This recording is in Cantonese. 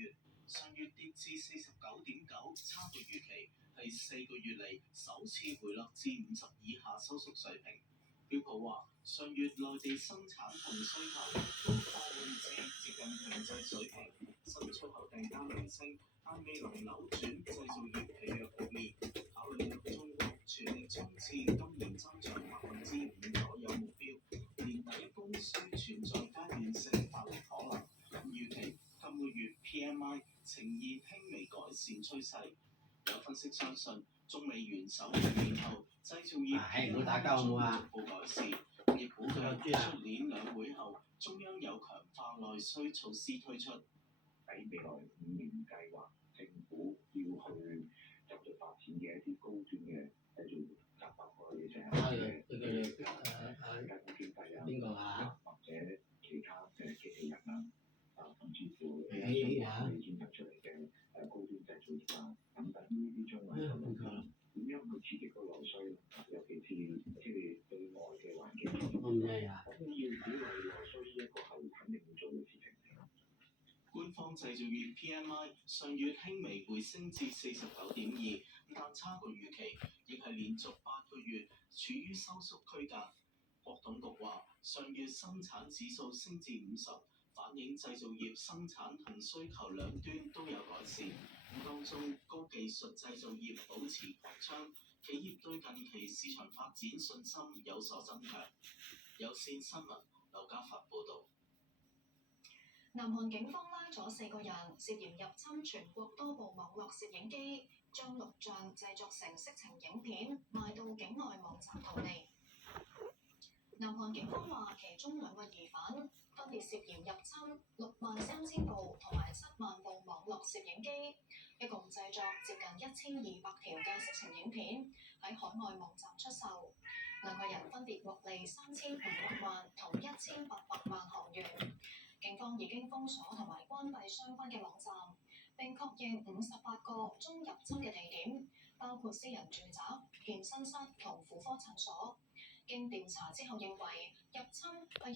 月，上月跌至49.9，差過預期，係4個月嚟首次回落至50以下收縮水平。標普話，上月內地生產同需求都放緩至接近停滯水平，新出口訂單微升，但未能扭轉製造業疲弱局面。考慮到中國全力衝刺今年增長5%左右目標，年底供需存在階段性發力可能。預期今個月 PMI 呈現輕微改善趨勢。有分析相信，中美元首會面後，製造業 PMI 將會逐步改善。亦估計出年兩會後，中央有強化內需措施推出。喺未來5年計劃，政府要去繼續發展嘅一啲高端嘅製造業，包括你成日嘅加工經費啊，或者其他嘅機器人啊，甚至乎你建立出嚟嘅高端製造業啊等等，呢啲將會點樣去刺激個內需？尤其是即係對外嘅環境，要鼓勵內需，呢一個係肯定要做嘅事情。官方製造業 PMI 上月輕微回升至49.2，但差過預期，亦係連續8個月處於收縮區間。國統局話，上月生產指數升至50，反映製造業生產同需求兩端都有改善。當中高技術製造業保持擴張，企業對近期市場發展信心有所增強。有線新聞劉家發報導。南韓警方拉咗4個人，涉嫌入侵全國多部網絡攝影機，將錄像製作成色情影片，賣到境外網站圖利。南韓警方話，其中2個疑犯分別涉嫌入侵63000部同埋7萬部網絡攝影機，一共製作接近1200條嘅色情影片，喺海外網站出售。2個人分別獲利3500萬同1800萬韓元。警方已經封鎖同埋關閉相關嘅網站，並確認58個遭入侵嘅地點，包括私人住宅、健身室同婦科診所。經調查之後認為，入侵係